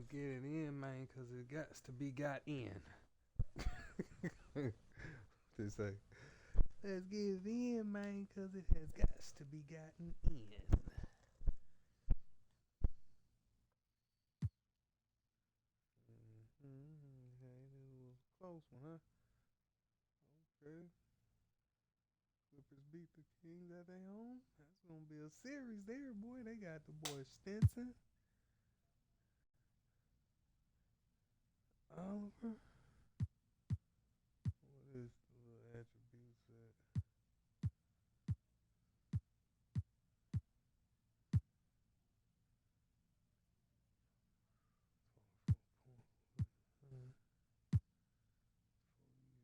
Let's get it in, man, because it got to be got in. They say, let's get it in, man, because it has got to be gotten in. Hey, this was a close one, huh? Okay. Clippers beat the Kings at their home. That's going to be a series there, boy. They got the boy Stinson, Oliver. What is the little attributes that?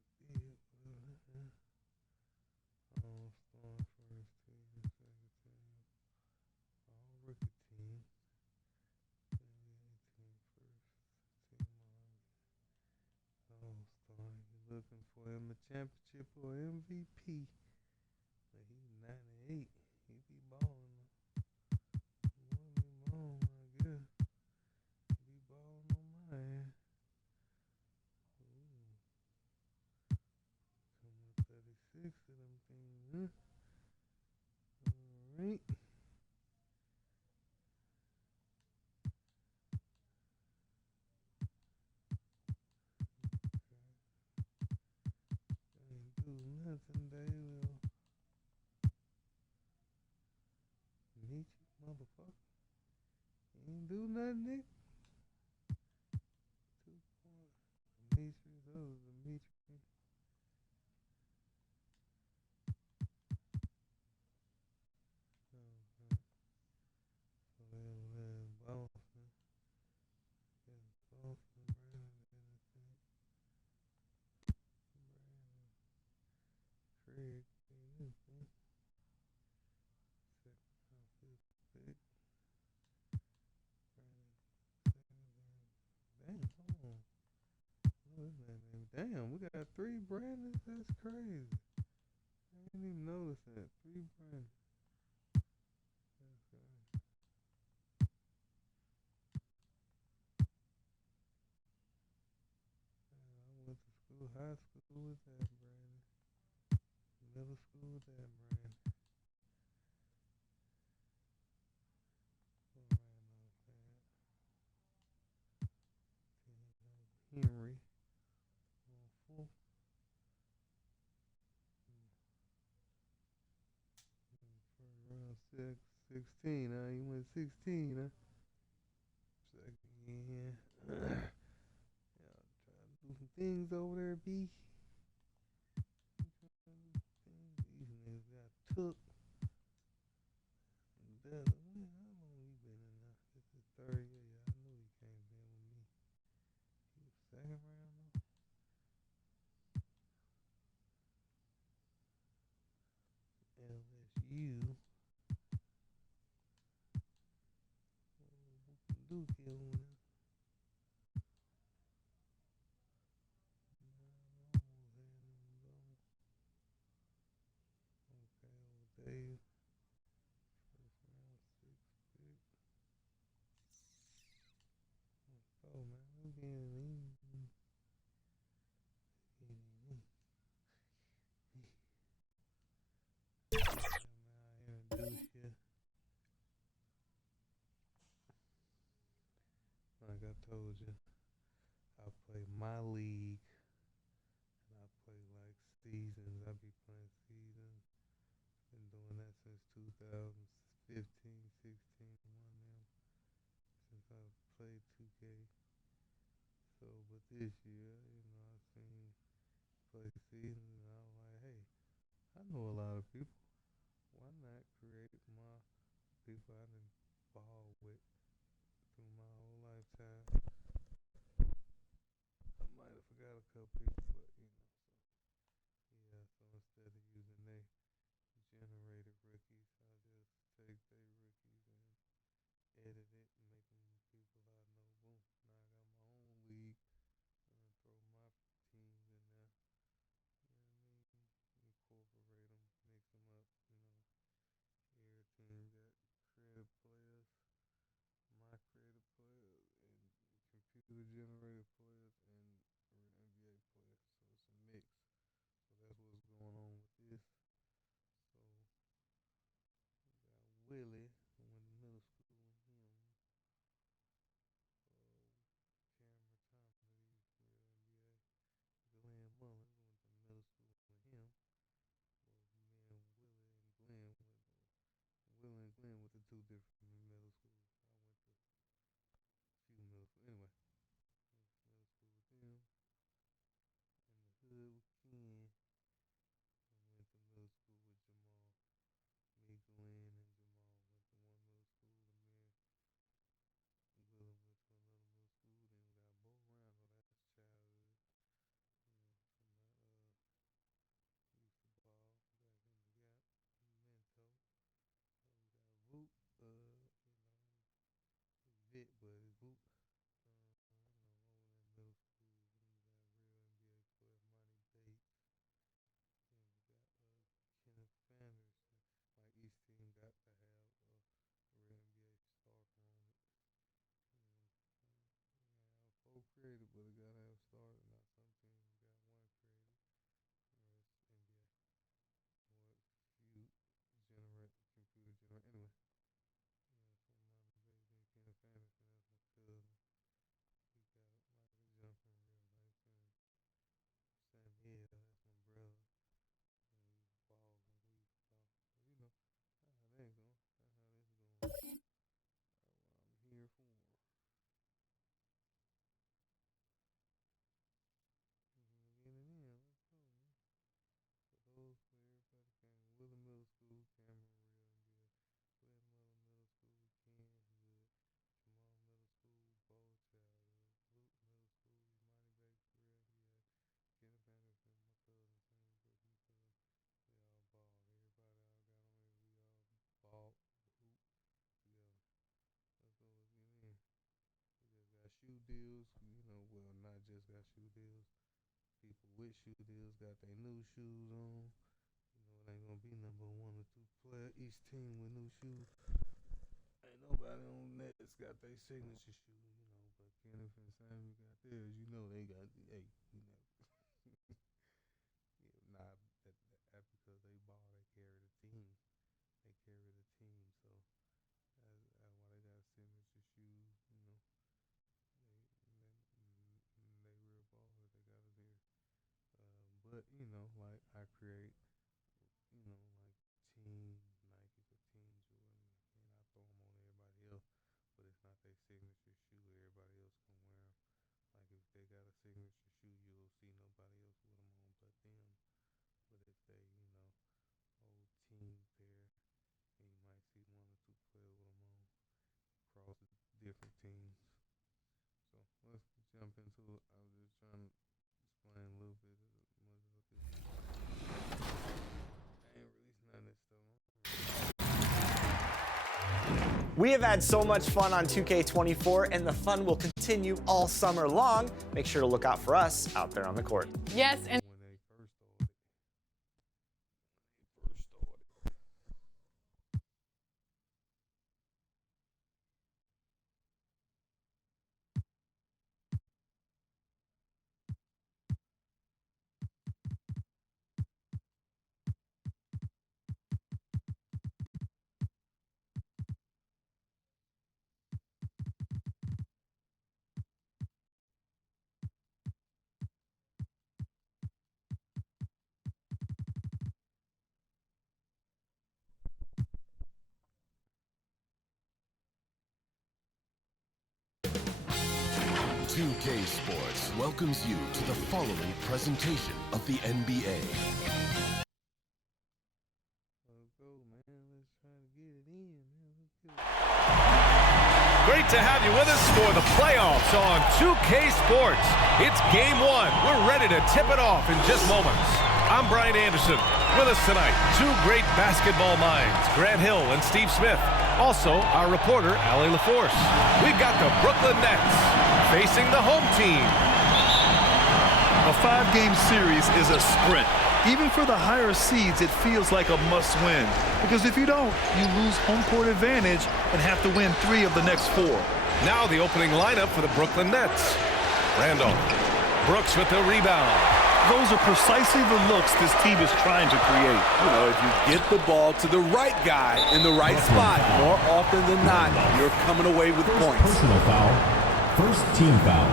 24 All star first team, second team, all rookie team, NBA team first team all star. You looking for him a championship or MVP? But he 98. He be balling. One be balling, I guess. He be balling on my end. Ooh, coming 36 of them things, huh? Alright. Ain't do nothing, they will meet you, motherfucker. Ain't do nothing, Nick. 2 point. Demetrius, that was Demetrius. Oh, so they had Boston. Yeah, Boston, Brandon, Brandon, Craig, second round, fifth pick. Brandon, second, damn, hold on. No, his name. Damn, we got 3 Brandons. That's crazy. I didn't even notice that. 3 Brandons. That's crazy. I went to school, high school with that Brandon. Middle school with that Brandon. So ran off that. Henry on fourth. First round 16, huh? You went 16, huh? Second, yeah. Y'all trying to do some things over there, B. These niggas got took. How long he been in there? This is third year. Yeah, I knew he came in with me. He was second round though. LSU. Duke here on there. Okay, old Dave. First round, sixth pick. Oh man, I'm getting in. Man, I introduce you. Like I told you, I play my league, and I play like seasons. I be playing seasons. Been doing that since 2015, 16, one of them. Since I played 2K. So, but this year, I seen play seasons, and I was like, hey, I know a lot of people. Why not create my people I done ball with through my whole lifetime? I might have forgot a couple people, but yeah. So instead of using they generated rookies, I just take they rookies and edit it and make them people I know. Boom. Now I got my own league. And throw my teams in there. You know what I mean? Incorporate them, mix them up. Every team got creative players. generated players and real NBA players. So it's a mix. So that's what's going on with this. So we got Willie, who went to middle school with him. Cameron Thompson, he's real NBA. Glenn Mullins went to middle school with him. Well, me and Willie and Glenn went to two different middle schools. I went to a few middle schools. Anyway, went to middle school with them. In the hood with Ken. I went to middle school with Jamal. Me, Glenn, and Jamal went to one middle school, and then Willie went to another middle school. Then we got Bo Randall, that's childhood. From used to ball back in the gap, Minto. We got Voop, he's Vic, but it's Voop. Over in middle school, then we got real NBA player Monty Bates. Then we got Kenneth Anderson. Like each team got to have a real NBA star on it. You know what I'm saying? We have 4 created, but it gotta have stars. Not some teams got 1 created. The rest NBA. Or few generate computer generate. Anyway. Yeah, so Monty Bates and Kenneth Anderson, that's my cousin. He got like a jumper in real life. And Samuel, that's my brother. And we was balling, we used to talk. So, you know, that's how that go. That's how this going. That's what I'm here for. Get it in. Let's go, man. For those, for everybody came. Willie Middle School, Cameron Real NBA. Glenn Muller Middle School, Ken Hood. Jamal Middle School, Bo Childhood. Luke Middle School, Monty Bates Real NBA. Kenneth Anderson, my cousin, same person because they all ball. Everybody all got on it. We all ball, hoop together. Let's go. Let's get in. We just got shoe deals. You know, well, not just got shoe deals. People with shoe deals got their new shoes on. You know, it ain't gonna be number 1 or 2 player each team with new shoes. Ain't nobody on Nets got their signature shoe, you know. But Kenneth and Sammy got theirs. You know they got. Hey, you know. Yeah, nah, that because they ball, they carry the team. They carry the team, so that's why they got signature shoes. You know, they real ballers. They got it there. But you know, like I create, you know, like team Nikes or team Jordan, and I throw them on everybody else. But it's not their signature shoe. Everybody else can wear them. Like if they got a signature shoe, you'll see nobody else with them on but them. But if they, you know, old team pair, and you might see 1 or 2 players with them on across different teams. So let's jump into it. I was just trying to explain a little bit as much as I could. I ain't releasing none of this stuff. We have had so much fun on 2K24, and the fun will continue all summer long. Make sure to look out for us out there on the court. Yes, and When they first started. .2K Sports welcomes you to the following presentation of the NBA. Let's go, man. Let's try to get it in, man. Let's get it. Great to have you with us for the playoffs on 2K Sports. It's game 1. We're ready to tip it off in just moments. I'm Brian Anderson. With us tonight, 2 great basketball minds, Grant Hill and Steve Smith. Also, our reporter, Allie LaForce. We've got the Brooklyn Nets facing the home team. A 5-game series is a sprint. Even for the higher seeds, it feels like a must-win. Because if you don't, you lose home court advantage and have to win 3 of the next 4. Now the opening lineup for the Brooklyn Nets. Randall. Brooks with the rebound. Those are precisely the looks this team is trying to create. You know, if you get the ball to the right guy in the right spot, more often than not, you're coming away with points. Personal foul. First team foul.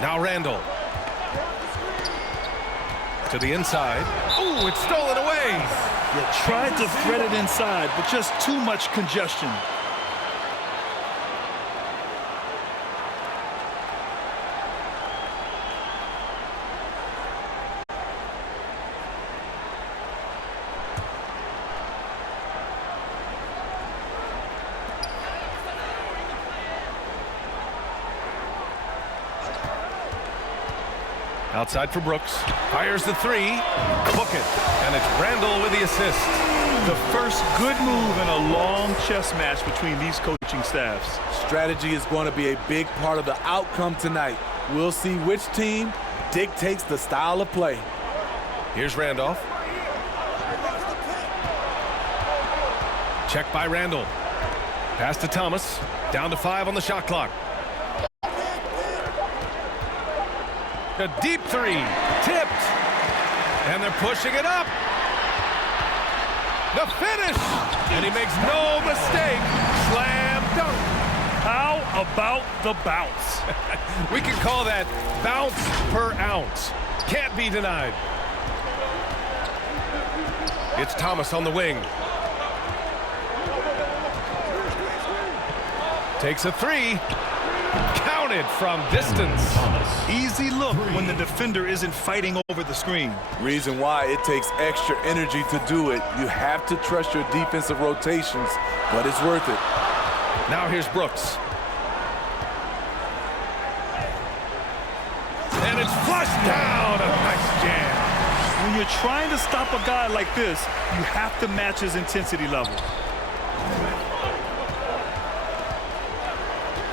Now Randall. To the inside. Ooh, it's stolen away. You tried to thread it inside, but just too much congestion. Outside for Brooks. Fires the three. Book it. And it's Randall with the assist. The first good move in a long chess match between these coaching staffs. Strategy is going to be a big part of the outcome tonight. We'll see which team dictates the style of play. Here's Randolph. Check by Randall. Pass to Thomas. Down to 5 on the shot clock. A deep three. Tipped. And they're pushing it up. The finish. And he makes no mistake. Slam dunk. How about the bounce? We can call that bounce per ounce. Can't be denied. It's Thomas on the wing. Takes a three. Counted from distance. Easy look when the defender isn't fighting over the screen. Reason why it takes extra energy to do it. You have to trust your defensive rotations, but it's worth it. Now here's Brooks. And it's flushed down. A nice jam. When you're trying to stop a guy like this, you have to match his intensity level.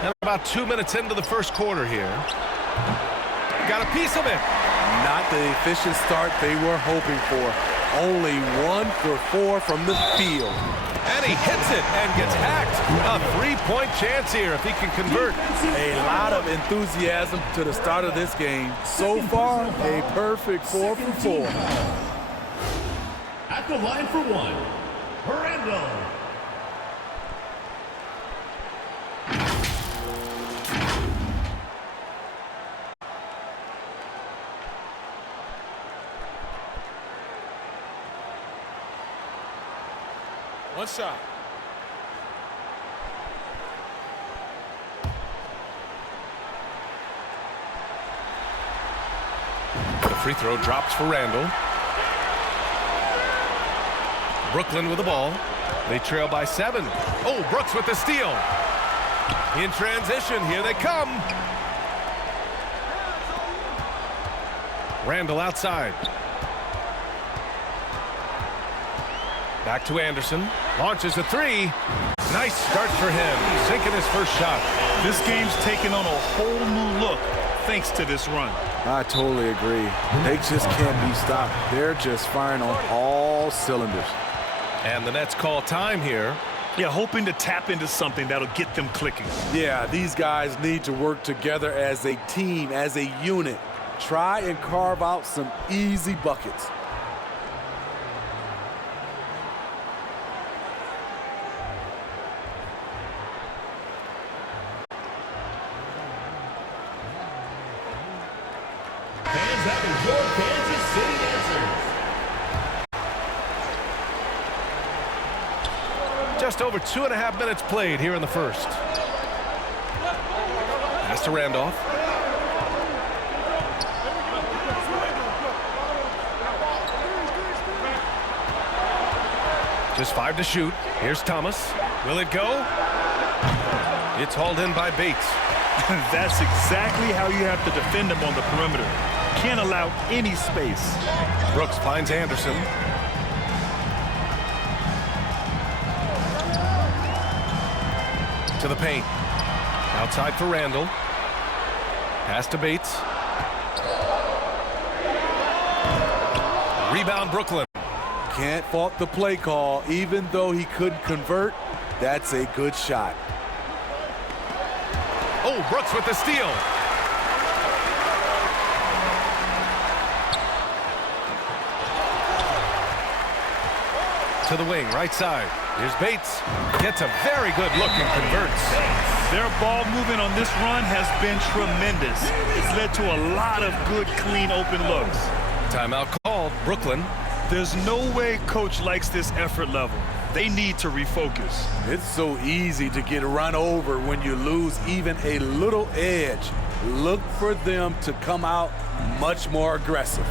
And about 2 minutes into the first quarter here. Got a piece of it. Not the efficient start they were hoping for. Only 1 for 4 from the field. And he hits it and gets hacked. A three-point chance here if he can convert. A lot of enthusiasm to the start of this game. So far, a perfect 4 for 4. At the line for one, Randall. One shot. The free throw drops for Randall. Brooklyn with the ball. They trail by 7. Oh, Brooks with the steal. In transition, here they come. Randall outside. Back to Anderson. Launches a three. Nice start for him. Sinking his first shot. This game's taken on a whole new look thanks to this run. I totally agree. They just can't be stopped. They're just firing on all cylinders. And the Nets call time here. Yeah, hoping to tap into something that'll get them clicking. Yeah, these guys need to work together as a team, as a unit. Try and carve out some easy buckets. Fans have enjoyed Kansas City answers. Just over 2.5 minutes played here in the first. Pass to Randolph. Just 5 to shoot. Here's Thomas. Will it go? It's hauled in by Bates. That's exactly how you have to defend them on the perimeter. Can't allow any space. Brooks finds Anderson. To the paint. Outside for Randall. Pass to Bates. Rebound, Brooklyn. Can't fault the play call. Even though he couldn't convert, that's a good shot. Oh, Brooks with the steal. To the wing, right side. Here's Bates. Gets a very good look and converts. Their ball movement on this run has been tremendous. It's led to a lot of good, clean, open looks. Timeout called, Brooklyn. There's no way coach likes this effort level. They need to refocus. It's so easy to get run over when you lose even a little edge. Look for them to come out much more aggressive.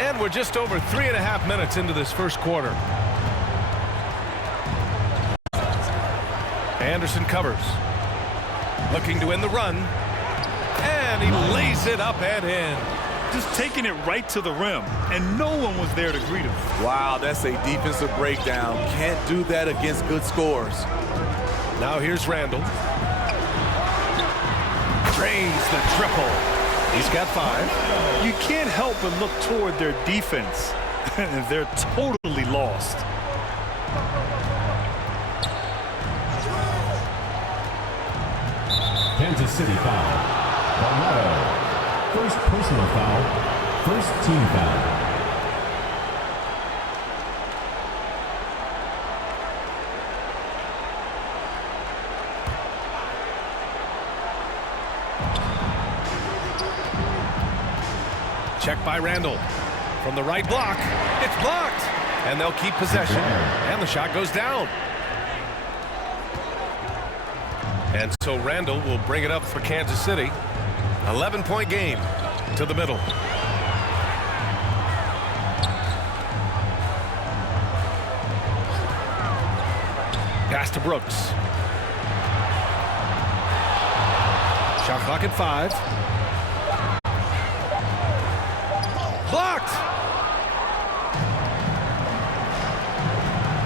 And we're just over 3.5 minutes into this first quarter. Anderson covers. Looking to win the run. And he lays it up and in. Just taking it right to the rim, and no one was there to greet him. Wow, that's a defensive breakdown. Can't do that against good scores. Now here's Randall. Drains the triple. He's got 5. You can't help but look toward their defense. They're totally lost. Kansas City foul. Colorado. First personal foul. First team foul. Check by Randall. From the right block. It's blocked. And they'll keep possession. And the shot goes down. And so Randall will bring it up for Kansas City. 11-point game to the middle. Pass to Brooks. Shot clock at 5. Blocked!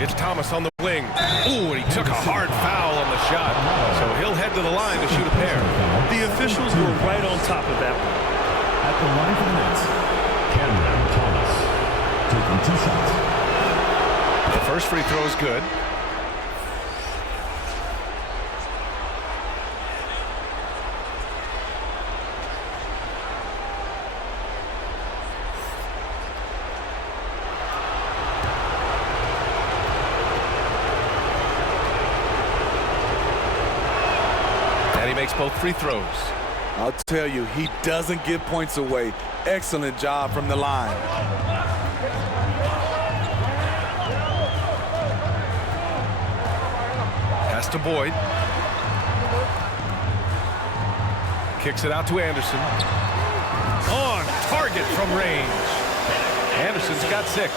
It's Thomas on the wing. Ooh, and he took a hard foul on the shot. So he'll head to the line to shoot a pair. The officials were right on top of that one. At the line for the Nets, Cameron Thomas taking 2 shots. The first free throw is good. Makes both free throws. I'll tell you, he doesn't give points away. Excellent job from the line. Pass to Boyd. Kicks it out to Anderson. On target from range. Anderson's got 6.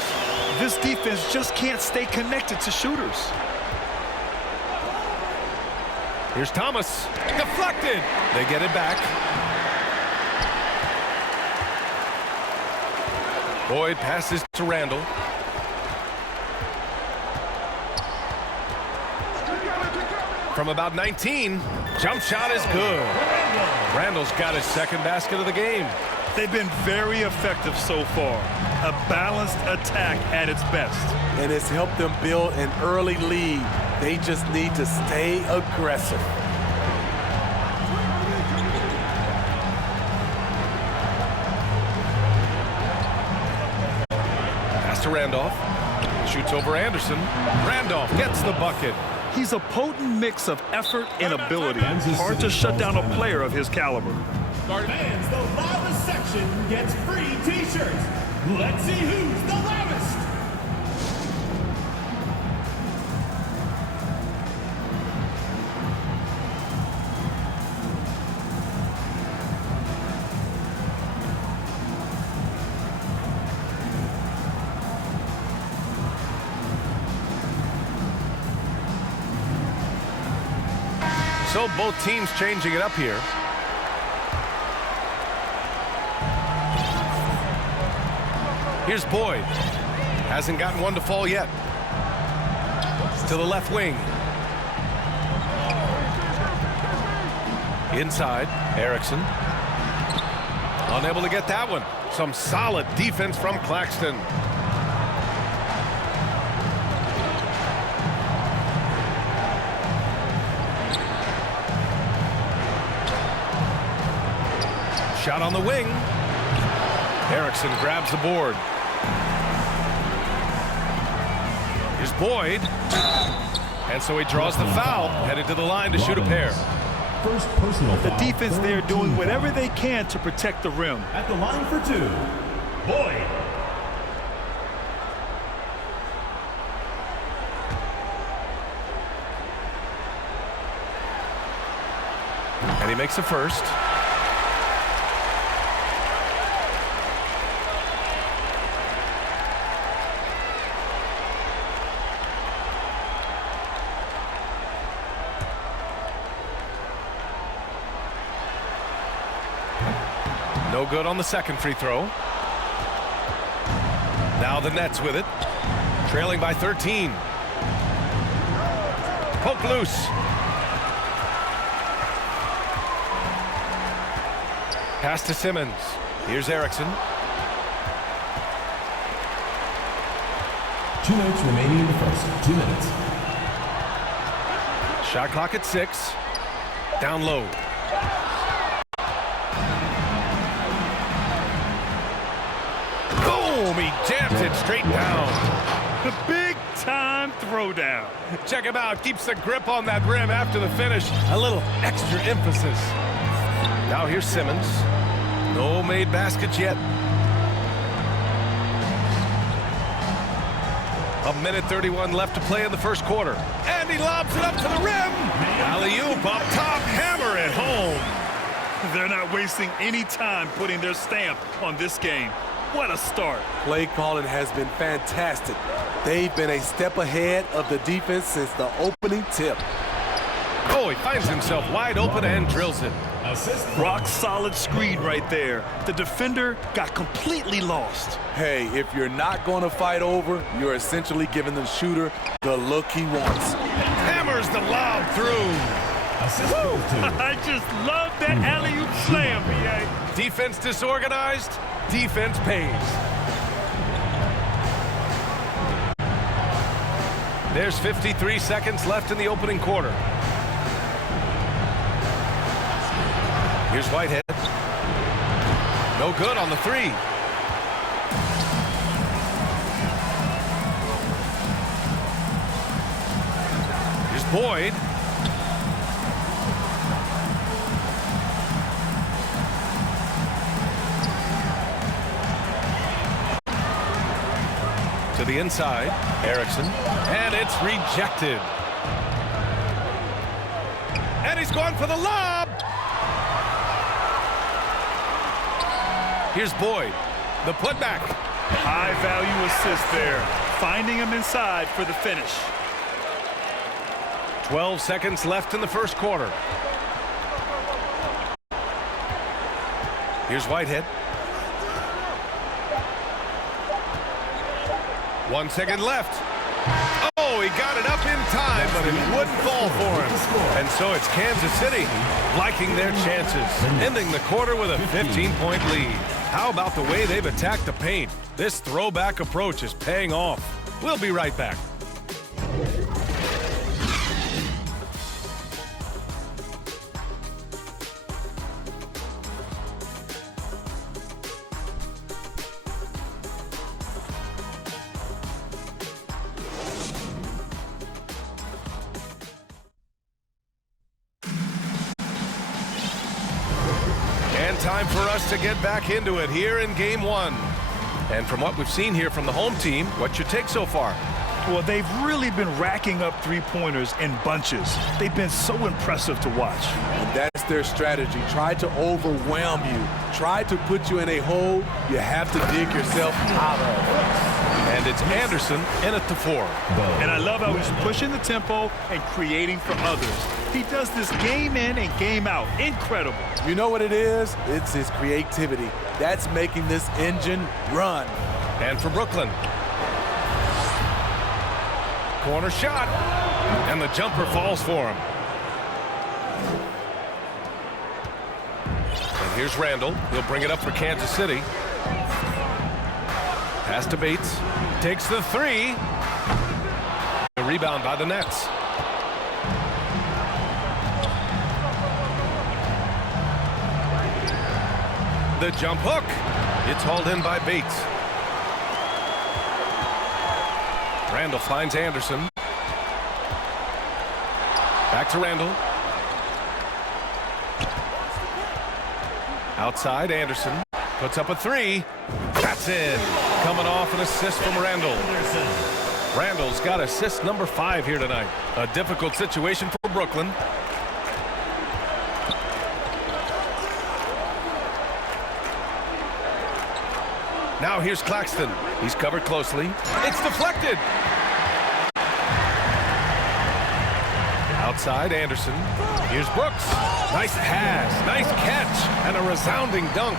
This defense just can't stay connected to shooters. Here's Thomas. Deflected. They get it back. Boyd passes to Randall. From about 19, jump shot is good. Randall's got his second basket of the game. They've been very effective so far. A balanced attack at its best. And it's helped them build an early lead. They just need to stay aggressive. Pass to Randolph. Shoots over Anderson. Randolph gets the bucket. He's a potent mix of effort and ability. Hard to shut down a player of his caliber. Fans, the loudest section gets free T-shirts. Let's see who's the loudest. So both teams changing it up here. Here's Boyd. Hasn't gotten one to fall yet. to the left wing. Inside, Erickson. Unable to get that one. Some solid defense from Claxton. Shot on the wing. Erickson grabs the board. Here's Boyd. And so he draws the foul, headed to the line to shoot a pair. First personal The foul. defense there doing whatever they can to protect the rim. At the line for 2, Boyd. And he makes the first. No good on the second free throw. Now the Nets with it. Trailing by 13. Poke loose. Pass to Simmons. Here's Erickson. 2 minutes remaining in the first. 2 minutes. Shot clock at 6. Down low. Boom! He jams it straight down. The big-time throwdown. Check him out. Keeps the grip on that rim after the finish. A little extra emphasis. Now here's Simmons. No made baskets yet. 1:31 left to play in the first quarter. And he lobs it up to the rim. Alley-oop up top. Hammer it home. They're not wasting any time putting their stamp on this game. What a start. Play calling has been fantastic. They've been a step ahead of the defense since the opening tip. Oh, he finds himself wide open and drills it. Assist. Rock solid screen right there. The defender got completely lost. Hey, if you're not going to fight over, you're essentially giving the shooter the look he wants. Hammers the lob through. Assist goes to. I just love that alley-oop slam, B.A. Defense disorganized. Defense pays. There's 53 seconds left in the opening quarter. Here's Whitehead. No good on the three. Here's Boyd. To the inside, Erickson, and it's rejected. And he's going for the lob. Here's Boyd, the putback. High value assist there. Finding him inside for the finish. 12 seconds left in the first quarter. Here's Whitehead. 1 second left. Oh, he got it up in time, but it wouldn't fall for him. And so it's Kansas City liking their chances, ending the quarter with a 15-point lead. How about the way they've attacked the paint? This throwback approach is paying off. We'll be right back. Time for us to get back into it here in game one. And from what we've seen here from the home team, what's your take so far? Well, they've really been racking up three-pointers in bunches. They've been so impressive to watch. And that's their strategy. Try to overwhelm you. Try to put you in a hole you have to dig yourself out of. And it's Anderson in at the 4. And I love how he's pushing the tempo and creating for others. He does this game in and game out. Incredible. You know what it is? It's his creativity. That's making this engine run. And for Brooklyn. Corner shot. And the jumper falls for him. And here's Randall. He'll bring it up for Kansas City. Pass to Bates. Takes the three. The rebound by the Nets. The jump hook. It's hauled in by Bates. Randall finds Anderson. Back to Randall. Outside, Anderson puts up a three. That's in. Coming off an assist from Randall. Randall's got assist number 5 here tonight. A difficult situation for Brooklyn. Now here's Claxton. He's covered closely. It's deflected. Outside, Anderson. Here's Brooks. Nice pass, nice catch, and a resounding dunk.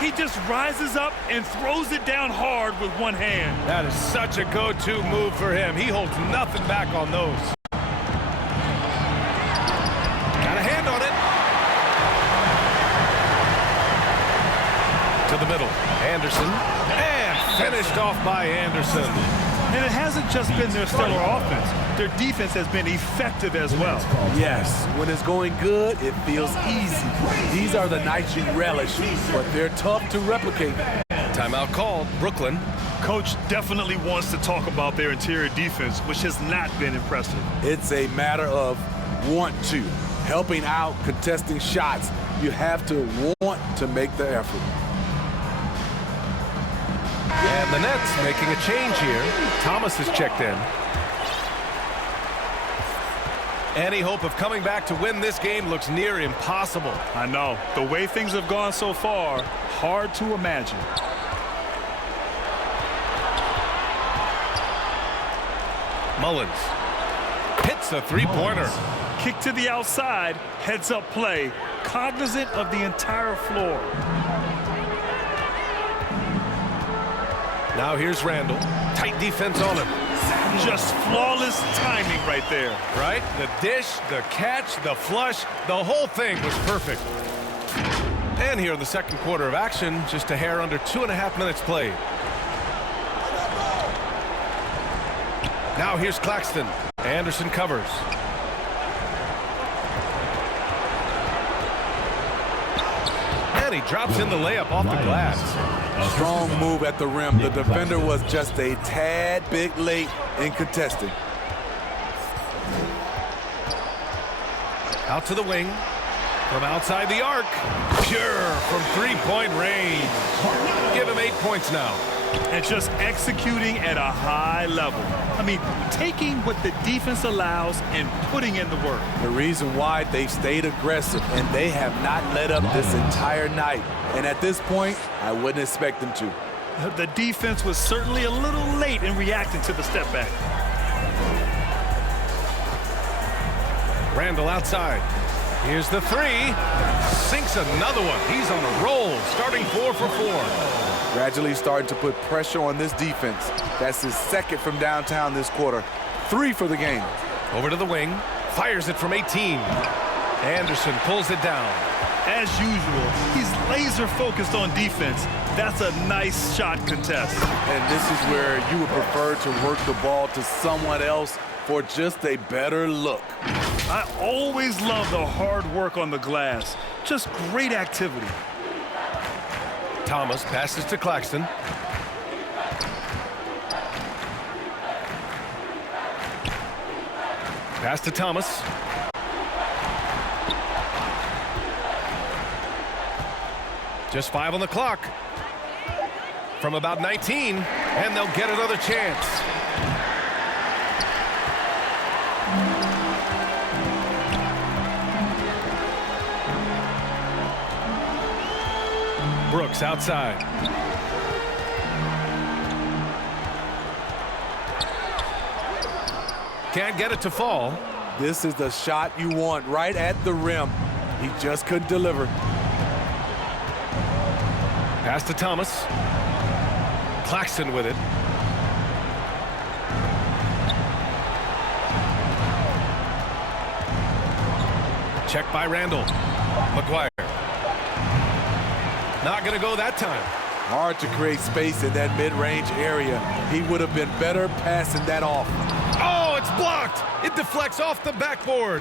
He just rises up and throws it down hard with one hand. That is such a go-to move for him. He holds nothing back on those. Got a hand on it. To the middle. Anderson. And finished off by Anderson. And it hasn't just been their stellar offense. Their defense has been effective as well. Yes, when it's going good, it feels easy. These are the nights you relish, but they're tough to replicate. Timeout called. Brooklyn. Coach definitely wants to talk about their interior defense, which has not been impressive. It's a matter of want to. Helping out, contesting shots. You have to want to make the effort. And the Nets making a change here. Thomas is checked in. Any hope of coming back to win this game looks near impossible. I know. The way things have gone so far, hard to imagine. Mullins hits a three-pointer. Kick to the outside, heads-up play, cognizant of the entire floor. Now here's Randall. Tight defense on him. Just flawless timing right there. Right? The dish, the catch, the flush, the whole thing was perfect. And here in the second quarter of action, just a hair under 2.5 minutes played. Now here's Claxton. Anderson covers. And he drops in the layup off the glass. Strong move at the rim. The defender was just a tad bit late in contesting. Out to the wing. From outside the arc. Pure from three-point range. Give him 8 points now. And just executing at a high level. I mean, taking what the defense allows and putting in the work. The reason why they stayed aggressive and they have not let up this entire night. And at this point, I wouldn't expect them to. The defense was certainly a little late in reacting to the step back. Randall outside. Here's the three. Sinks another one. He's on a roll, starting 4 for 4. Gradually starting to put pressure on this defense. That's his second from downtown this quarter. 3 for the game. Over to the wing. Fires it from 18. Anderson pulls it down. As usual, he's laser focused on defense. That's a nice shot contest. And this is where you would prefer to work the ball to someone else for just a better look. I always love the hard work on the glass. Just great activity. Thomas passes to Claxton. Pass to Thomas. Just 5 on the clock. From about 19, and they'll get another chance. Brooks outside. Can't get it to fall. This is the shot you want right at the rim. He just couldn't deliver. Pass to Thomas. Claxton with it. Check by Randall. McGuire. Not going to go that time. Hard to create space in that mid-range area. He would have been better passing that off. Oh, it's blocked. It deflects off the backboard.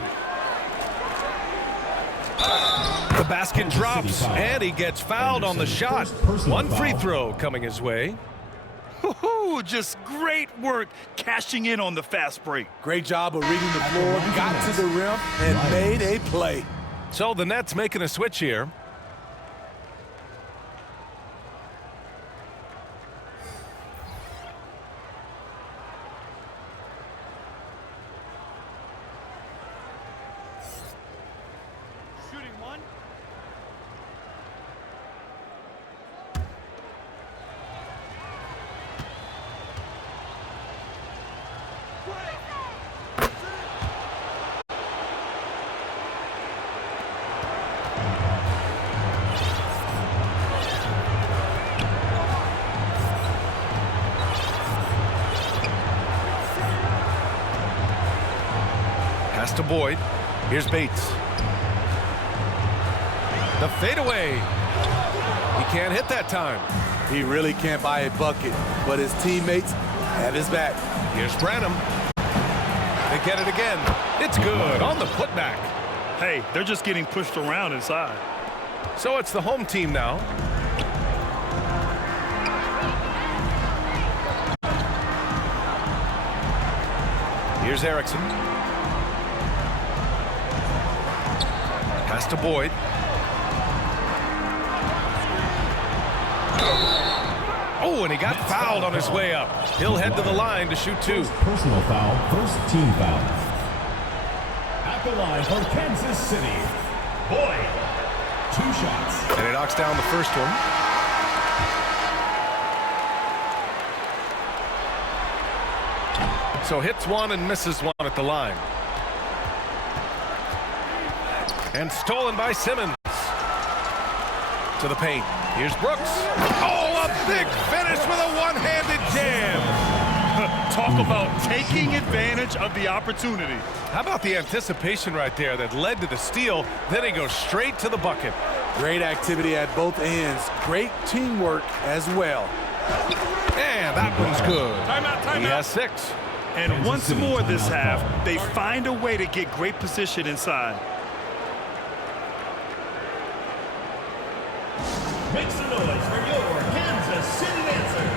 The basket drops, and he gets fouled on the shot. One free throw coming his way. Just great work cashing in on the fast break. Great job of reading the floor, got to the rim, and made a play. So the Nets making a switch here. Pass to Boyd. Here's Bates. The fadeaway. He can't hit that time. He really can't buy a bucket, but his teammates have his back. Here's Branham. They get it again. It's good on the putback. Hey, they're just getting pushed around inside. So it's the home team now. Here's Erickson. Pass to Boyd. Oh, and he got fouled on his way up. He'll head to the line to shoot two. Personal foul, first team foul. At the line for Kansas City, Boyd. 2 shots. And he knocks down the first one. So hits one and misses one at the line. And stolen by Simmons. To the paint. Here's Brooks. Oh, a big finish with a one-handed jam. Talk about taking advantage of the opportunity. How about the anticipation right there that led to the steal? Then he goes straight to the bucket. Great activity at both ends. Great teamwork as well. And that one's good. Timeout. He has 6. And once more this half, they find a way to get great position inside. Make some noise for your Kansas City Lancers.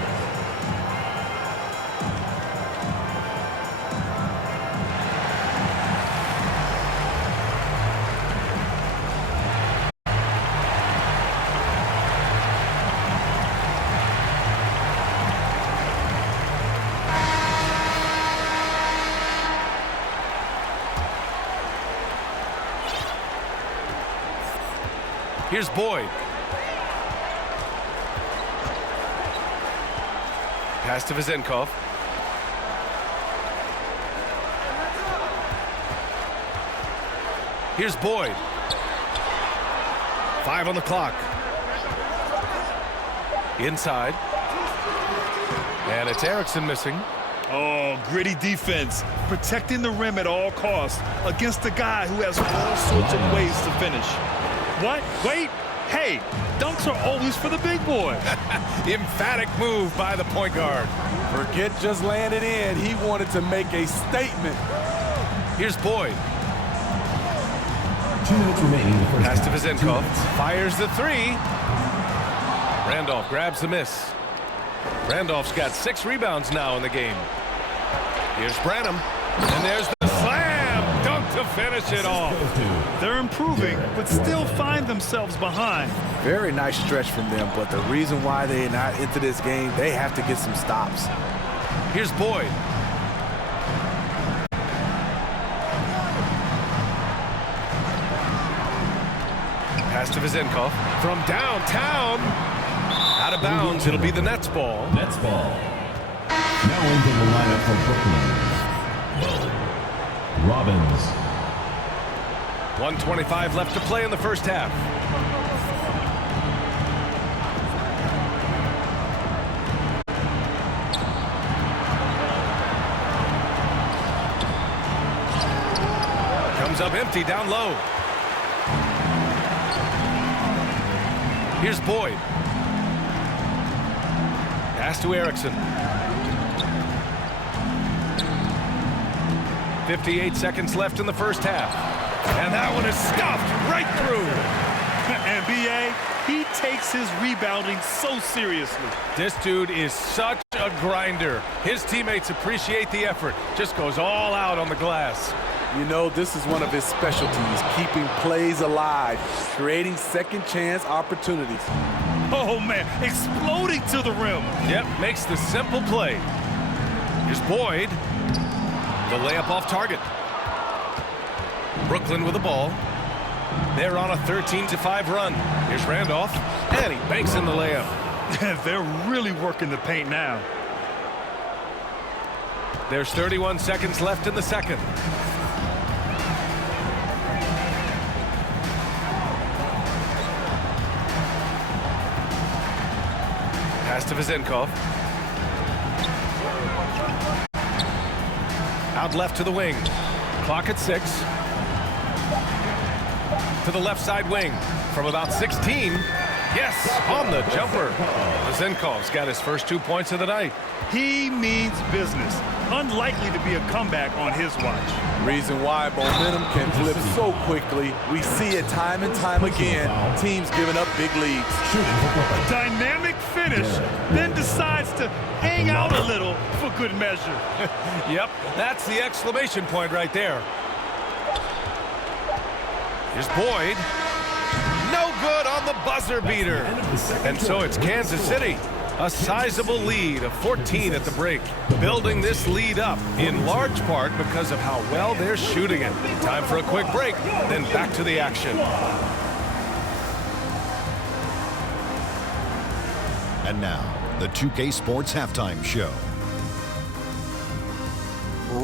Here's Boyd. Pass to Vizenkov. Here's Boyd. 5 on the clock. Inside. And it's Erickson missing. Oh, gritty defense. Protecting the rim at all costs against a guy who has all sorts of ways to finish. What? Wait. Hey, dunks are always for the big boy. Emphatic move by the point guard. Forget just laying it in. He wanted to make a statement. Here's Boyd. 2 minutes remaining in the first Pass to half. 2 Vizenkov. minutes. Fires the 3. Randolph grabs the miss. Randolph's got 6 rebounds now in the game. Here's Branham. And there's the slam. Dunk to finish it off. They're improving, but still find themselves behind. Very nice stretch from them, but the reason why they're not into this game, they have to get some stops. Here's Boyd. Pass to Vizenkov. From downtown. Out of bounds. It'll be the Nets ball. Nets ball. Now into the lineup for Brooklyn. Robbins. 1:25 left to play in the first half. Comes up empty down low. Here's Boyd. Pass to Erickson. 58 seconds left in the first half. And that one is stuffed right through. And B.A., he takes his rebounding so seriously. This dude is such a grinder. His teammates appreciate the effort. Just goes all out on the glass. You know, this is one of his specialties, keeping plays alive, creating second chance opportunities. Oh, man, exploding to the rim. Yep, makes the simple play. Here's Boyd. The layup off target. Brooklyn with the ball. They're on a 13-5 run. Here's Randolph, and he banks in the layup. They're really working the paint now. There's 31 seconds left in the second. Pass to Vizenkov. Out left to the wing. Clock at 6. To the left side wing. From about 16. Yes, on the jumper. Vizenkov's got his first 2 points of the night. He means business. Unlikely to be a comeback on his watch. Reason why momentum can flip so quickly. We see it time and time again. Teams giving up big leads. A dynamic finish, then decides to hang out a little for good measure. Yep, that's the exclamation point right there. Here's Boyd. No good on the buzzer beater. And so it's Kansas City. A sizable lead of 14 at the break. Building this lead up in large part because of how well they're shooting it. Time for a quick break, then back to the action. And now, the 2K Sports Halftime Show.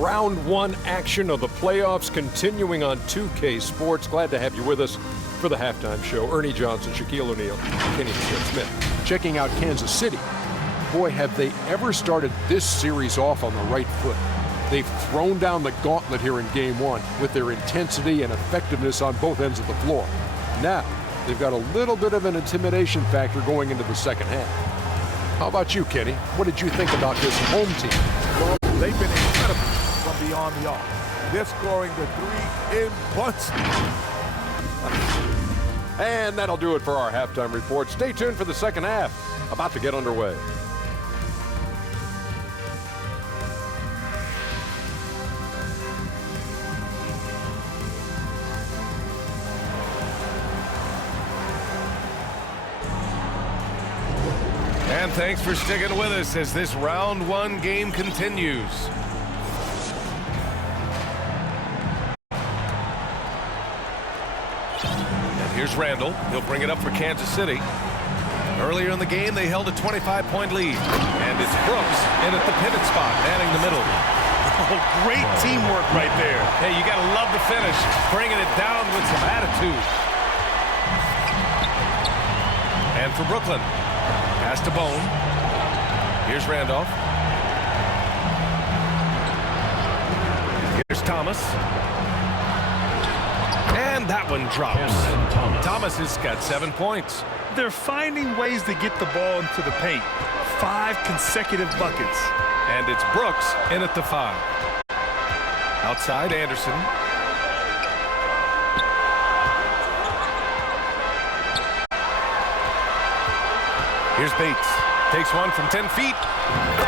Round 1 action of the playoffs continuing on 2K Sports. Glad to have you with us for the halftime show. Ernie Johnson, Shaquille O'Neal, Kenny Smith. Checking out Kansas City. Boy, have they ever started this series off on the right foot. They've thrown down the gauntlet here in Game 1 with their intensity and effectiveness on both ends of the floor. Now, they've got a little bit of an intimidation factor going into the second half. How about you, Kenny? What did you think about this home team? Well, they've been incredible from beyond the arc. They're scoring the three in bunch. And that'll do it for our halftime report. Stay tuned for the second half. About to get underway. And thanks for sticking with us as this round 1 game continues. Here's Randall. He'll bring it up for Kansas City. Earlier in the game, they held a 25-point lead. And it's Brooks in at the pivot spot, manning the middle. Oh, great teamwork right there. Hey, you got to love the finish. Bringing it down with some attitude. And for Brooklyn, pass to Bone. Here's Randolph. Here's Thomas. And that one drops. Thomas has got 7 points. They're finding ways to get the ball into the paint. 5 consecutive buckets. And it's Brooks in at the 5. Outside, Anderson. Here's Bates. Takes one from 10 feet.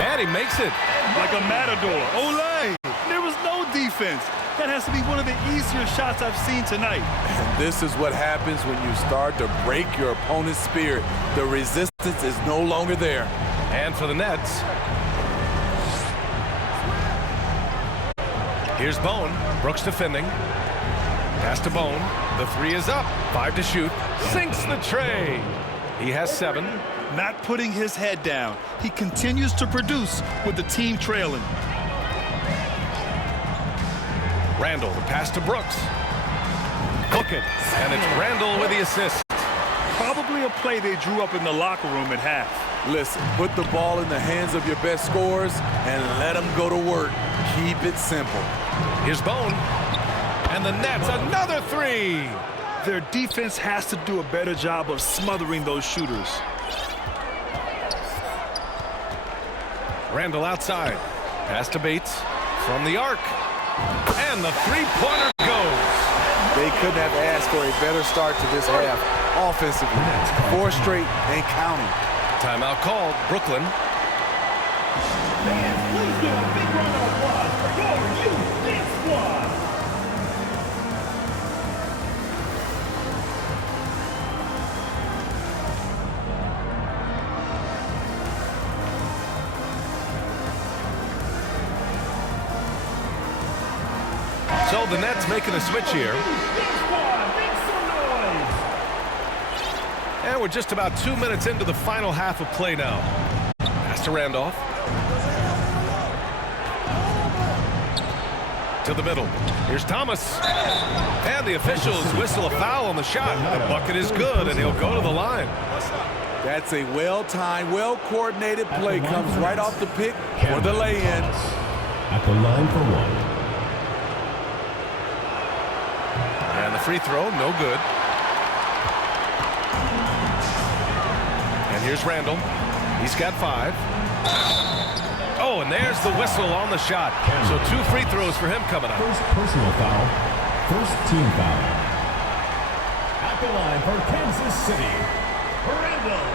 And he makes it. Like a matador. Olay! There was no defense. That has to be one of the easier shots I've seen tonight. And this is what happens when you start to break your opponent's spirit. The resistance is no longer there. And for the Nets, here's Bone. Brooks defending. Pass to Bone. The 3 is up. 5 to shoot. Sinks the tray. He has 7. Not putting his head down. He continues to produce with the team trailing. Randall, the pass to Brooks. Book it. And it's Randall with the assist. Probably a play they drew up in the locker room at half. Listen, put the ball in the hands of your best scorers and let them go to work. Keep it simple. Here's Bone. And the Nets, another 3. Their defense has to do a better job of smothering those shooters. Randall outside. Pass to Bates from the arc. And the three-pointer goes. They couldn't have asked for a better start to this half offensively. 4 straight and counting. Timeout called. Brooklyn. Fans, please give a big round of applause for your youth dance squad. So the Nets making a switch here. And we're just about 2 minutes into the final half of play now. Pass to Randolph. To the middle. Here's Thomas. And the officials whistle a foul on the shot. The bucket is good, and he'll go to the line. That's a well-timed, well-coordinated play. Comes right off the pick for the lay-in. At the line for one. And the free throw, no good. And here's Randall. He's got 5. Oh, and there's the whistle on the shot. So 2 free throws for him coming up. First personal foul. First team foul. At the line for Kansas City, Randall.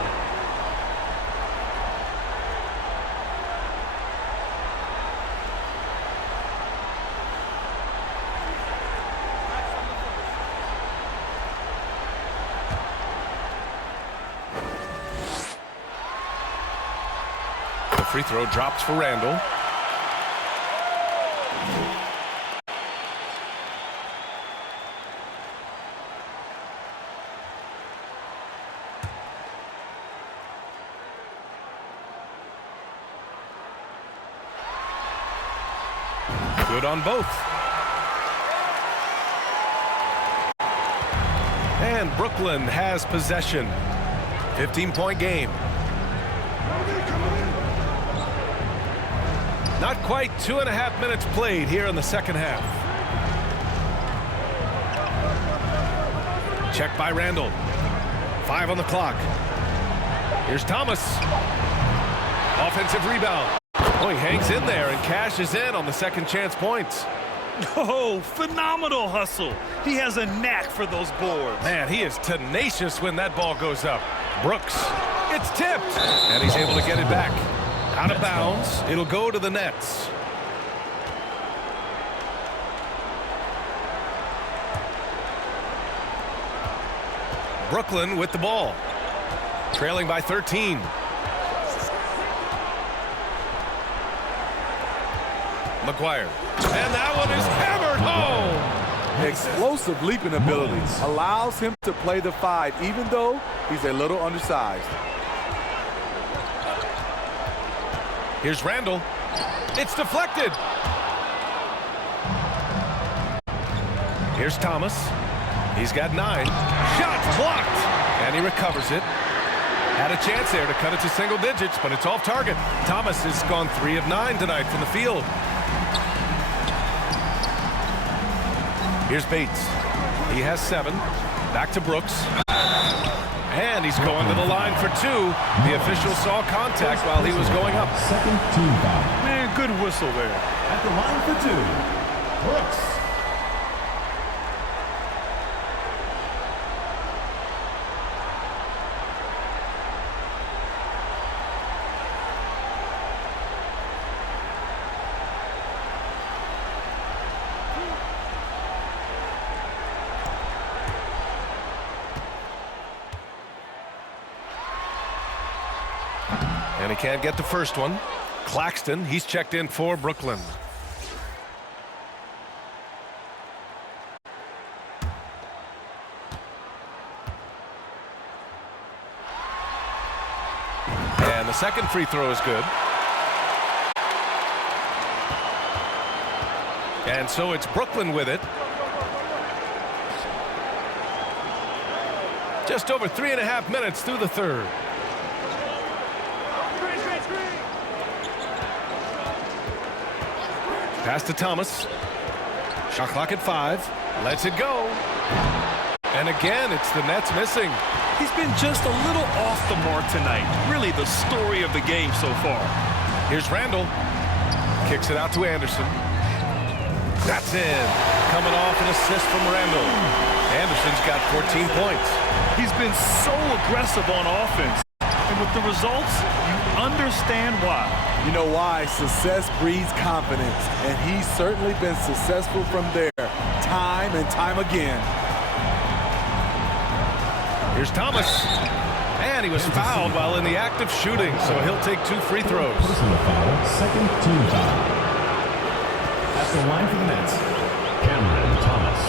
The free throw drops for Randall. Good on both. And Brooklyn has possession. 15-point game. Not quite 2.5 minutes played here in the second half. Check by Randall. 5 on the clock. Here's Thomas. Offensive rebound. Oh, he hangs in there and cashes in on the second chance points. Oh, phenomenal hustle. He has a knack for those boards. Man, he is tenacious when that ball goes up. Brooks. It's tipped. And he's able to get it back. Out of bounds. It'll go to the Nets. Brooklyn with the ball. Trailing by 13. McGuire. And that one is hammered home. Explosive leaping ability allows him to play the 5, even though he's a little undersized. Here's Randall. It's deflected. Here's Thomas. He's got 9. Shots blocked. And he recovers it. Had a chance there to cut it to single digits, but it's off target. Thomas has gone 3 of 9 tonight from the field. Here's Bates. He has 7. Back to Brooks. And he's going to the line for 2. The official saw contact while he was going up. Second team foul. Man, good whistle there. At the line for 2, Brooks. And he can't get the first one. Claxton, he's checked in for Brooklyn. And the second free throw is good. And so it's Brooklyn with it. Just over 3.5 minutes through the third. Pass to Thomas. Shot clock at 5. Lets it go. And again, it's the Nets missing. He's been just a little off the mark tonight. Really the story of the game so far. Here's Randall. Kicks it out to Anderson. That's in. Coming off an assist from Randall. Anderson's got 14 points. He's been so aggressive on offense. And with the results, you understand why. You know why? Success breeds confidence, and he's certainly been successful from there, time and time again. Here's Thomas. And he was fouled while in the act of shooting, so he'll take 2 free throws. Personal foul, second team foul. At the line for the Nets, Cameron Thomas.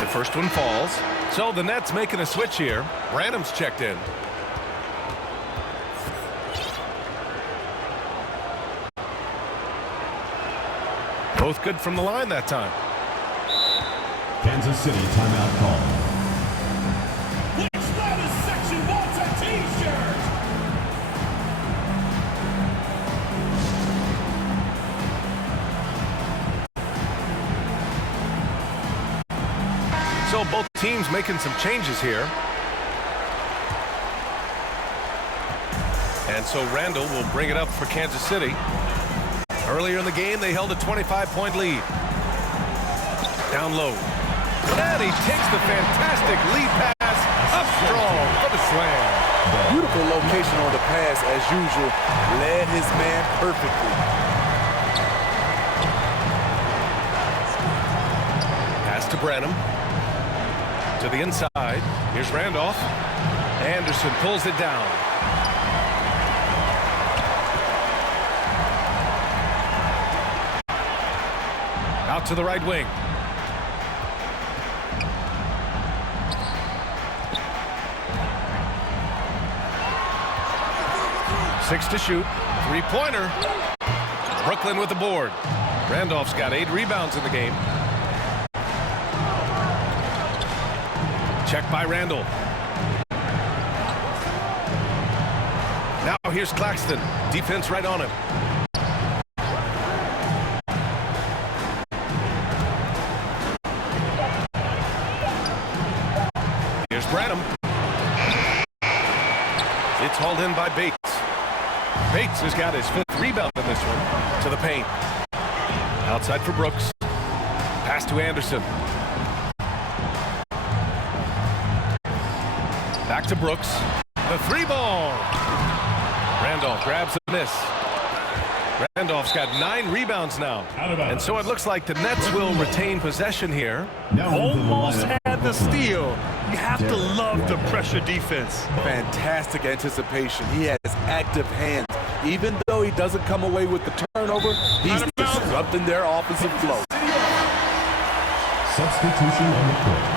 The first one falls. So the Nets making a switch here. Branham's checked in. Both good from the line that time. Kansas City timeout call. Which loudest section wants a t-shirt? So both teams making some changes here. And so Randall will bring it up for Kansas City. Earlier in the game, they held a 25-point lead. Down low. And he takes the fantastic lead pass up strong for the slam. Beautiful location on the pass as usual. Led his man perfectly. Pass to Branham. To the inside. Here's Randolph. Anderson pulls it down. Out to the right wing. Six to shoot. Three-pointer. Brooklyn with the board. Randolph's got 8 rebounds in the game. Check by Randall. Now here's Claxton. Defense right on him. Here's Branham. It's hauled in by Bates. Bates has got his 5th rebound in this one. To the paint. Outside for Brooks. Pass to Anderson. Back to Brooks. The 3-ball. Randolph grabs the miss. Randolph's got 9 rebounds now. And so it looks like the Nets will retain possession here. Almost had the steal. You have to love the pressure defense. Fantastic anticipation. He has active hands. Even though he doesn't come away with the turnover, he's disrupting their offensive flow. Substitution on the court.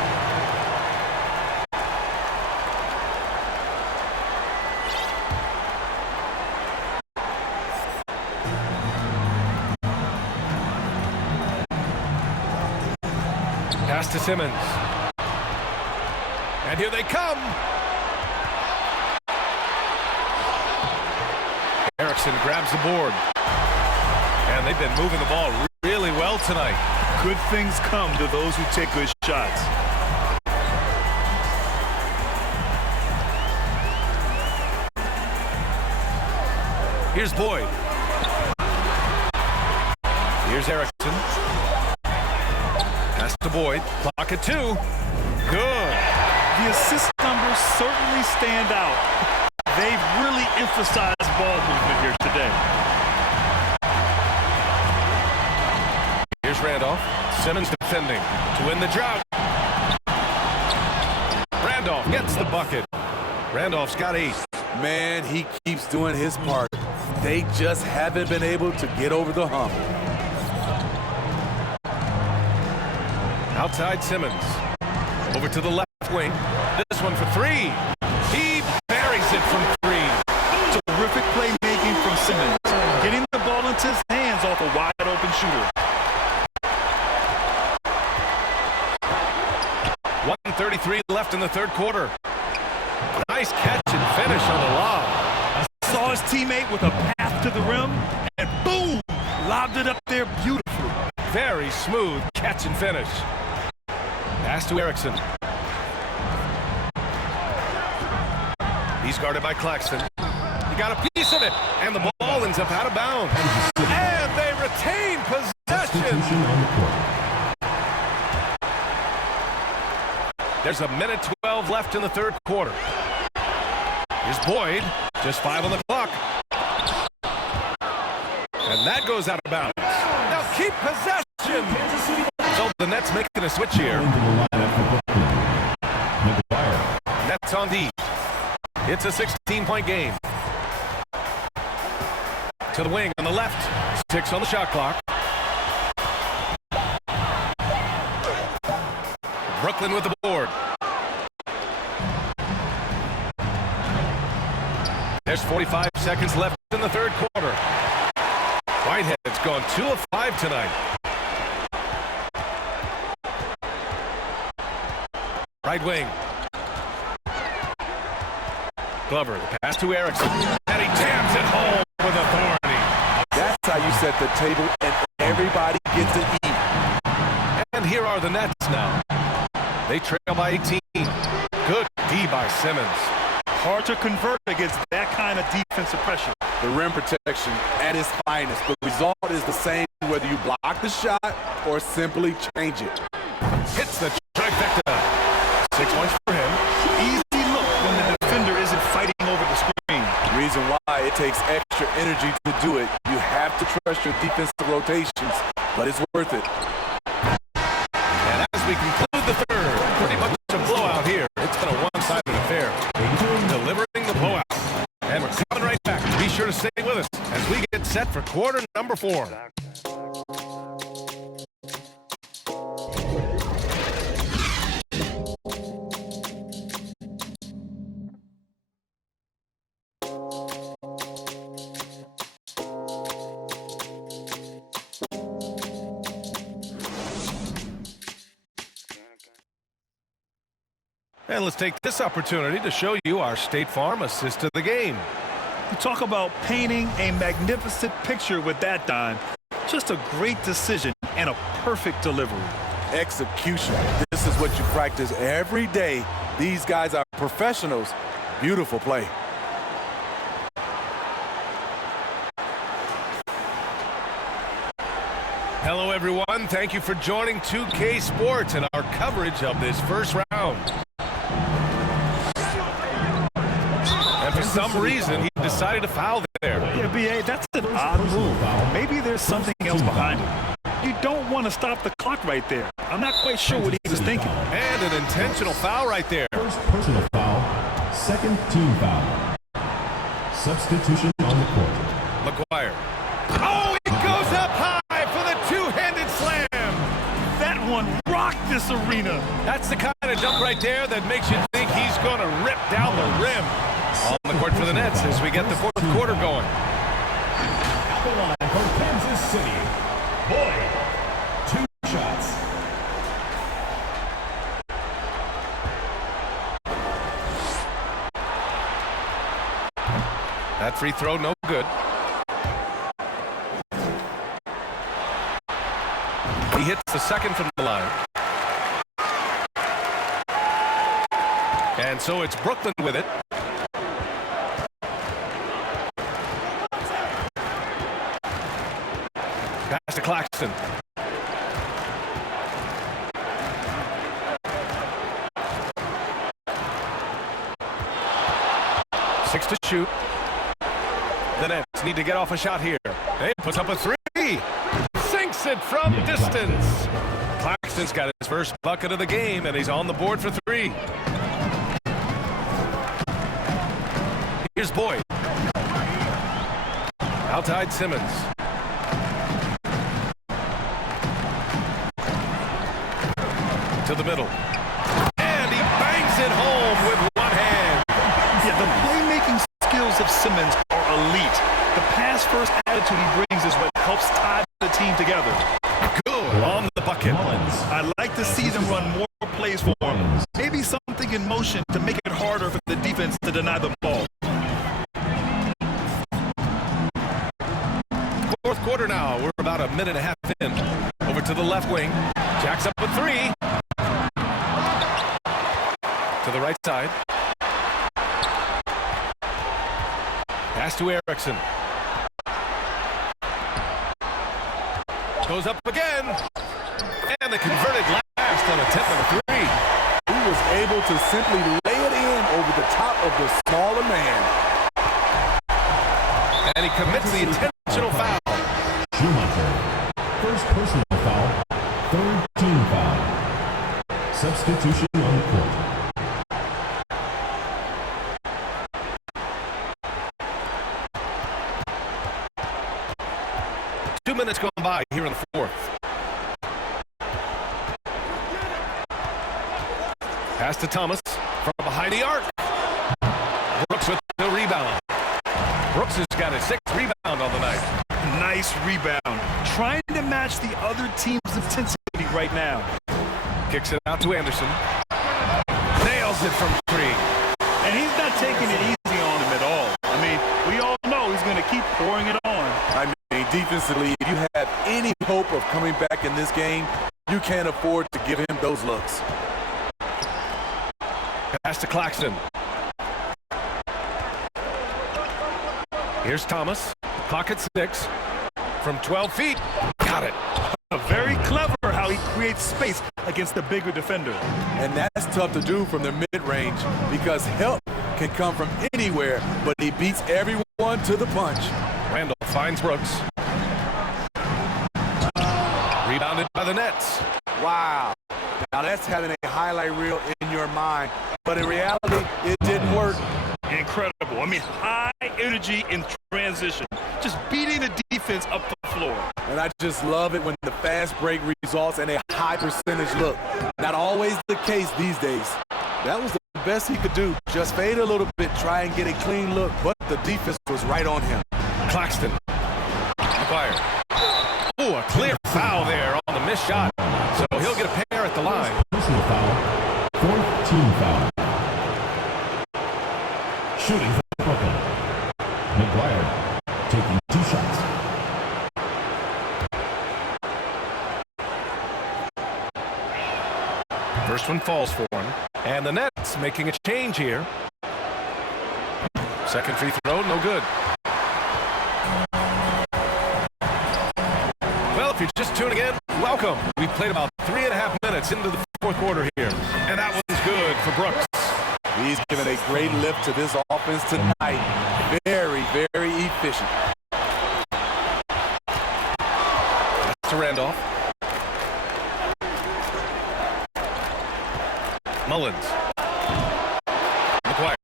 Pass to Simmons. And here they come. Erickson grabs the board. And they've been moving the ball really well tonight. Good things come to those who take good shots. Here's Boyd. Here's Erickson. Pass to Boyd. Clock at 2. Good. The assist numbers certainly stand out. They've really emphasized ball movement here today. Here's Randolph. Simmons defending to win the drought. Randolph gets the bucket. Randolph's got 8. Man, he keeps doing his part. They just haven't been able to get over the hump. Outside Simmons. Over to the left wing. This one for 3. He buries it from 3. Terrific playmaking from Simmons. Getting the ball into his hands off a wide open shooter. 1:33 left in the 3rd quarter. Nice catch and finish on the lob. Saw his teammate with a path to the rim, and boom! Lobbed it up there beautifully. very smooth catch and finish. Pass to Erickson. He's guarded by Claxton. He got a piece of it, and the ball ends up out of bounds. And they retain possession. There's a minute 12 left in the third quarter. Here's Boyd, just 5 on the clock. And that goes out of bounds. Now keep possession. So the Nets making a switch here. Nets on D. It's a 16-point game. To the wing on the left. 6 on the shot clock. Brooklyn with the board. There's 45 seconds left in the third quarter. Whitehead's gone 2 of 5 tonight. Right wing. Glover, the pass to Erickson. And he jams it home with authority. That's how you set the table and everybody gets to eat. And here are the Nets now. They trail by 18. Good D by Simmons. Hard to convert against that kind of defensive pressure. The rim protection at its finest. The result is the same whether you block the shot or simply change it. Hits the trifecta. 6 points for him. Easy look when the defender isn't fighting over the screen. Reason why it takes extra energy to do it. You have to trust your defensive rotations, but it's worth it. And as we conclude the third, pretty much a blowout here. It's been a one-sided affair. Delivering the blowout. And we're coming right back. Be sure to stay with us as we get set for quarter number 4. And let's take this opportunity to show you our State Farm assist of the game. You talk about painting a magnificent picture with that, Don. Just a great decision and a perfect delivery. Execution. This is what you practice every day. These guys are professionals. Beautiful play. Hello, everyone. Thank you for joining 2K Sports and our coverage of this first round. And for some reason, he decided to foul there. Yeah, B.A., that's an odd move. Maybe there's something else behind it. You don't want to stop the clock right there. I'm not quite sure what he was thinking. And an intentional foul right there. First personal foul, second team foul. Substitution on the court. McGuire. Oh, it goes up high for the two-handed slam. That one rocked this arena. That's the kind of dunk right there that makes you think he's going to rip down the rim. On the court for the Nets as we get the fourth quarter going. At the line for Kansas City, Boyd, 2 shots. That free throw, no good. He hits the second from the line. And so it's Brooklyn with it. Pass to Claxton. Six to shoot. The Nets need to get off a shot here. He puts up a 3. Sinks it from distance. Claxton's got his first bucket of the game, and he's on the board for 3. Here's Boyd. Outside Simmons. To the middle. And he bangs it home with one hand. Yeah, the playmaking skills of Simmons are elite. The pass-first attitude he brings is what helps tie the team together. Good on the bucket. I'd like to see them run more plays for him. Maybe something in motion to make it harder for the defense to deny the ball. Fourth quarter now. We're about a minute and a half in. Over to the left wing. Jacks up a three. To the right side. Pass to Erickson. Goes up again. And the converted last on attempt number three. He was able to simply lay it in over the top of the smaller man. And he commits the intentional foul. Schumacher. First personal foul. Third team foul. Substitution on the court. Two minutes gone by here in the fourth. Pass to Thomas from behind the arc. Brooks with the rebound. Brooks has got a 6th rebound on the night. Nice rebound. Trying to match the other team's intensity right now. Kicks it out to Anderson. Nails it from three. And he's not taking it easy on him at all. I mean, we all know he's going to keep pouring it on. I mean, defensively, if you have any hope of coming back in this game, you can't afford to give him those looks. Pass to Claxton. Here's Thomas. Clock at 6. From 12 feet. Got it. Very clever how he creates space against the bigger defender. And that's tough to do from the mid-range because help can come from anywhere, but he beats everyone to the punch. Randall finds Brooks. Rebounded by the Nets. Wow. Now that's having a highlight reel in your mind, but in reality, it didn't work. Incredible. I mean, high energy in transition. Just beating the defense up the floor. And I just love it when the fast break results in a high percentage look. Not always the case these days. That was the best he could do. Just fade a little bit, try and get a clean look, but the defense was right on him. Claxton. McGuire. Oh, a clear foul there on the missed shot. So he'll get a pair at the line. Personal foul. Fourth team foul. Shooting for Brooklyn. McGuire taking 2 shots. First one falls for him. And the Nets making a change here. Second free throw, no good. Well, if you're just tuning in, welcome. We played about 3.5 minutes into the fourth quarter here. And that one's good for Brooks. He's given a great lift to this offense tonight. Very, very efficient. That's to Randolph. Mullins. McGuire.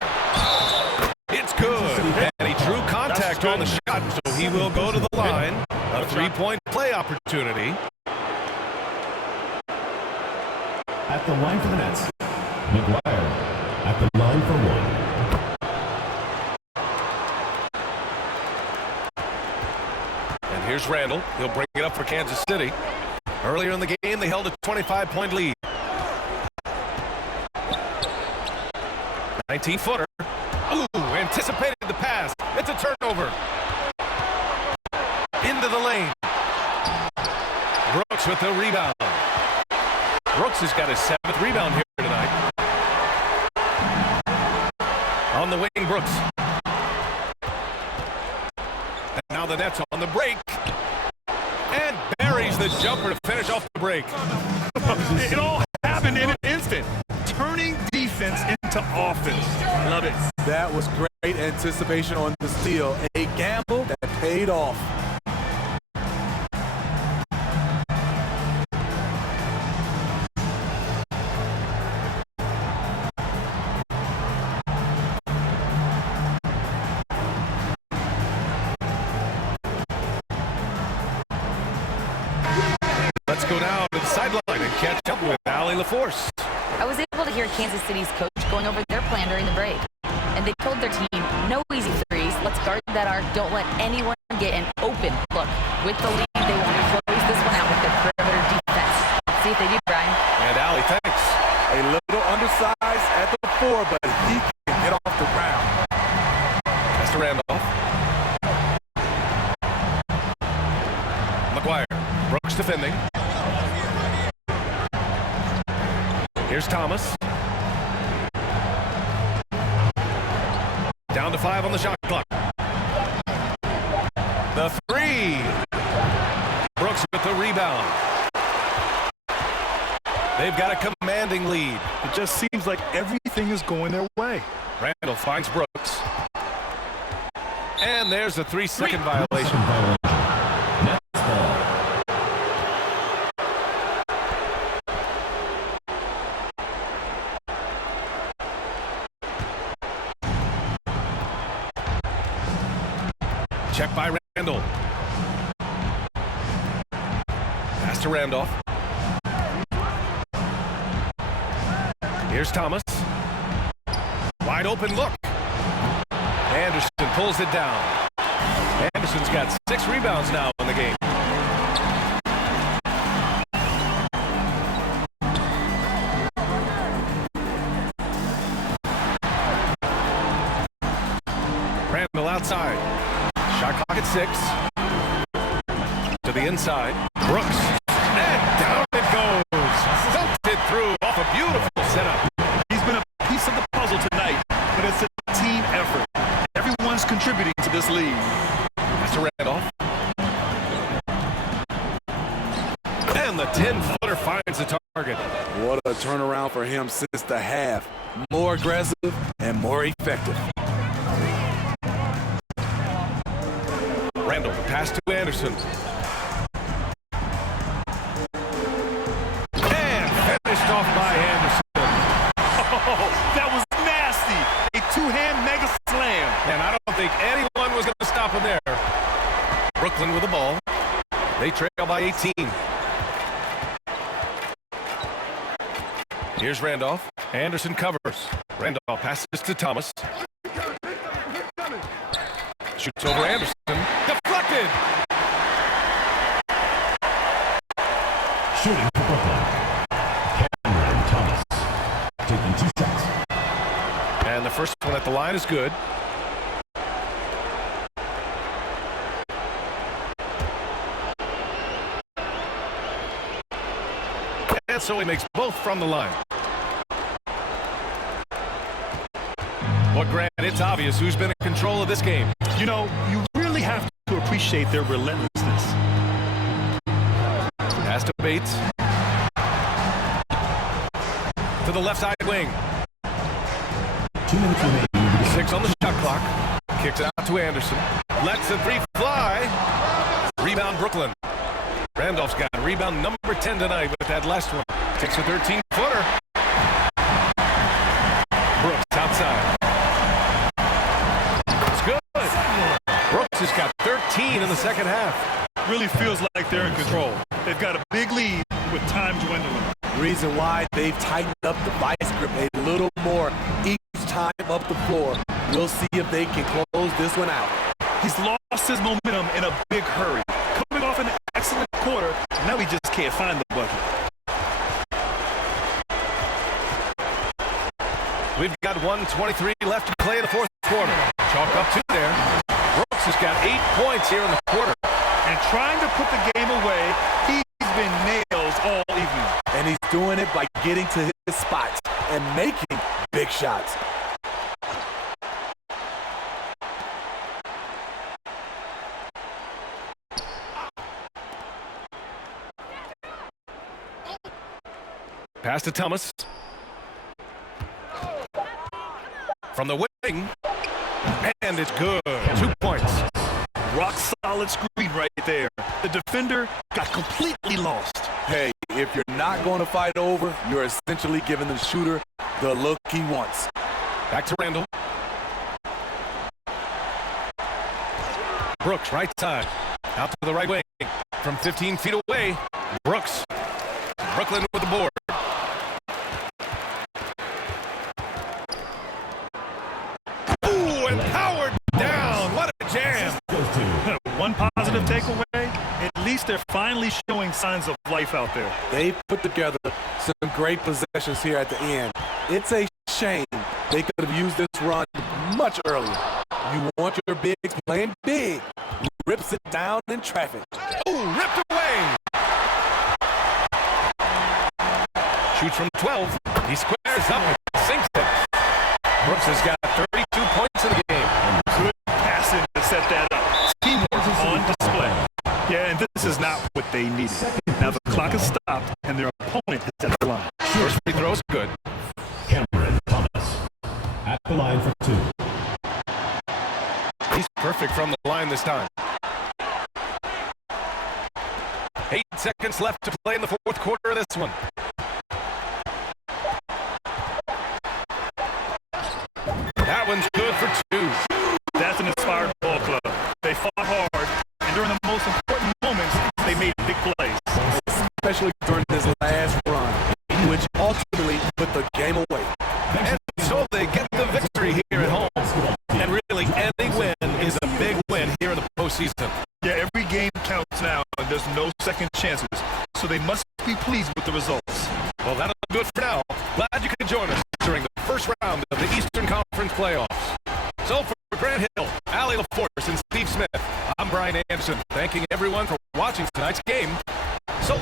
It's good. And he drew contact on the shot, so he will go to the line. A 3-point play opportunity. At the line for the Nets. McGuire at the line for 1. And here's Randall. He'll bring it up for Kansas City. Earlier in the game, they held a 25-point lead. 19-footer. Ooh, anticipated the pass. It's a turnover. Into the lane. Brooks with the rebound. Brooks has got his 7th rebound here tonight. On the wing, Brooks. And now the Nets on the break. And buries the jumper to finish off the break. It all happened in an instant. Turning defense into offense. Love it. That was great anticipation on the steal. A gamble that paid off. Let's go down to the sideline and catch up with Allie LaForce. I was able to hear Kansas City's coach going over their plan during the break. And they told their team, no easy threes. Let's guard that arc. Don't let anyone get an open look. With the lead, they want to close this one out with their perimeter defense. See if they do, Brian. And Allie, thanks. A little undersized at the 4, but he can get off the ground. That's to Randolph. McGuire. Brooks defending. Here's Thomas. Down to 5 on the shot clock. The 3. Brooks with the rebound. They've got a commanding lead. It just seems like everything is going their way. Randall finds Brooks. And there's a 3-second violation. Check by Randall. Pass to Randolph. Here's Thomas. Wide open look. Anderson pulls it down. Anderson's got 6 rebounds now in the game. Randall outside. Shot clock at 6. To the inside. Brooks. And down it goes. Dunked it through off a beautiful setup. He's been a piece of the puzzle tonight, but it's a team effort. Everyone's contributing to this lead. That's a Randolph. And the 10-footer finds the target. What a turnaround for him since the half. More aggressive and more effective. Randall, the pass to Anderson. And finished off by Anderson. Oh, that was nasty. A 2-hand mega slam. And I don't think anyone was going to stop him there. Brooklyn with the ball. They trail by 18. Here's Randolph. Anderson covers. Randolph passes to Thomas. Shoots over Anderson. Deflected. Shooting for Brooklyn, Cameron Thomas, taking 2 shots. And the first one at the line is good. And so he makes both from the line. Well, Grant, it's obvious who's been in control of this game. You know, you really have to appreciate their relentlessness. Pass to Bates. To the left side wing. 2 minutes remaining. 6 on the shot clock. Kicks it out to Anderson. Lets the 3 fly. Rebound Brooklyn. Randolph's got rebound number 10 tonight with that last one. Takes a 13-footer. Brooks outside. It's good. Brooks has got 13 in the second half. Really feels like they're in control. They've got a big lead with time dwindling. Reason why they've tightened up the vice grip a little more each time up the floor. We'll see if they can close this one out. He's lost his momentum in a big hurry. Coming off an excellent quarter, now he just can't find the bucket. We've got 1:23 left to play in the fourth quarter. Chalk up 2 there. Brooks has got 8 points here in the quarter. And trying to put the game away, he's been nails all evening. And he's doing it by getting to his spots and making big shots. Pass to Thomas. From the wing. And it's good. 2 points. Rock solid screen right there. The defender got completely lost. Hey, if you're not going to fight over, you're essentially giving the shooter the look he wants. Back to Randall. Brooks, right side. Out to the right wing. From 15 feet away, Brooks. Brooklyn with the board. Ooh, and powered down. What a jam. One positive takeaway, at least they're finally showing signs of life out there. They put together some great possessions here at the end. It's a shame they could have used this run much earlier. You want your bigs playing big. Rips it down in traffic. Ooh, ripped away. Shoots from 12. He squares up and sinks it. Brooks has got 32 points in the game. Good passing to set that up. Teamwork on display. Yeah, and this is not what they needed. Now the clock is stopped, and their opponent is at the line. First free throw's good. Cameron Thomas at the line for 2. He's perfect from the line this time. 8 seconds left to play in the fourth quarter of this one. That one's good for 2. That's an inspired ball club. They fought hard, and during the most important moments, they made big plays. Especially during this last run, which ultimately put the game away. And so they get the victory here at home. And really, any win is a big win here in the postseason. Yeah, every game counts now, and there's no second chances. So they must be pleased with the results. Well, that'll do it for now. Glad you could join us during the first round of the Eastern Conference playoffs. So for Grant Hill, Allie LaForce, and Steve Smith, I'm Brian Anderson, thanking everyone for watching tonight's game. So